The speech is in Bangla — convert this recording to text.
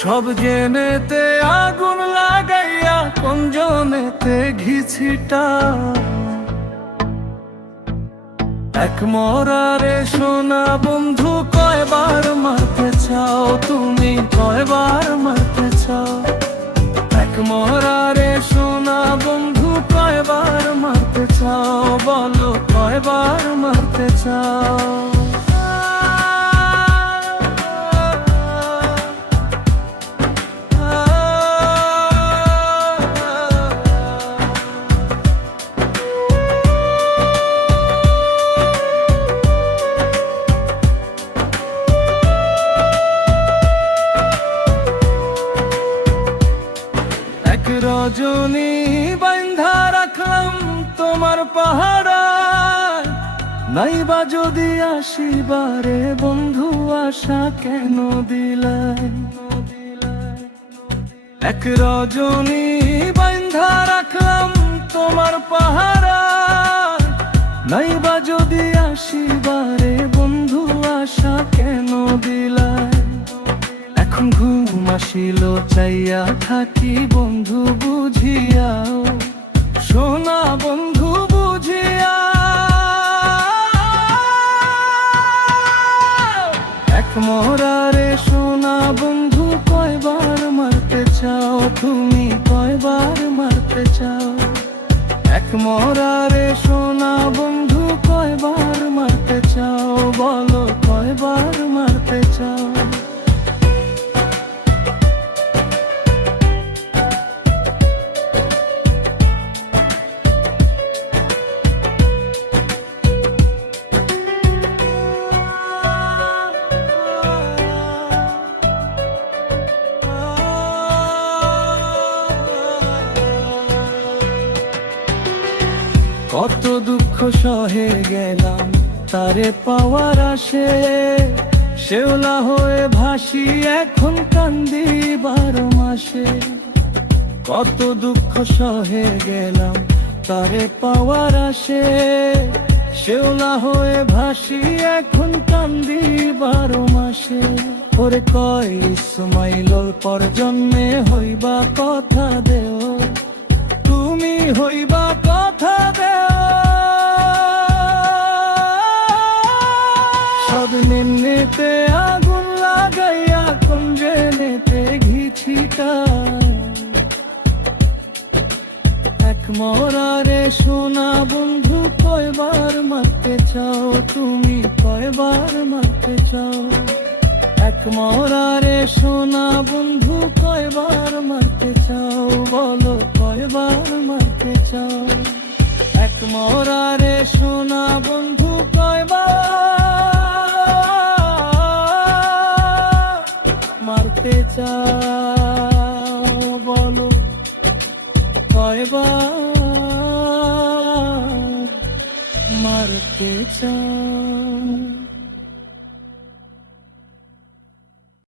সব জেনেতে আগুন লাগাইয়া কোন জনেতে ঘিছিটা এক মরারে সোনা বন্ধু কয়বার মারতে চাও তুমি কয়বার মারতে চাও এক মরারে সোনা বন্ধু কয়বার মারতে চাও বলো কয়বার মারতে চাও রজনী বান্ধা রাখলাম তোমার পাহাড়ায়, নাইবা যদি আসিবারে বন্ধু আশা কেন দিলাই? এক রজনী বান্ধা রাখলাম তোমার পাহাড়ায়, নাইবা যদি আসিবারে বন্ধু আশা কেন দিলাই? এখন ঘুম আসিল চাইয়া থাকি বন্ধু বুঝিয়াও, সোনা বন্ধু বুঝিয়া। এক মরারে সোনা বন্ধু কয়বার মারতে চাও তুমি কয়বার মারতে চাও? এক মরারে সোনা বন্ধু কয়বার মারতে চাও বলো কয়বার মারতে চাও? কত দুঃখ সহে গেলাম তারে পাওয়ার আসে, শেওলা হয়ে ভাসি এখন কান্দি 12 মাসে। কত দুঃখ সহে গেলাম তারে পাওয়ার আসে, শেওলা হয়ে ভাসি এখন কান্দি 12 মাসে। ওরে কয় ইসমাইলর পর জন্মে হইবা কথা দেও, তুমি হইবা কথা দেও। সব নিম্নেতে আগুন লাগাইয়া কোন জেনেতে ঘিছিটা এক মরারে সোনা বন্ধু কয়বার মারতে চাও তুমি কয়বার মারতে চাও? এক মরারে সোনা বন্ধু কয়বার মারতে চাও বলো কয়বার মারতে চাও? এক মরারে সোনা বন্ধু কয়বার মারতে চাও বলো কয়বার মারতে চাও?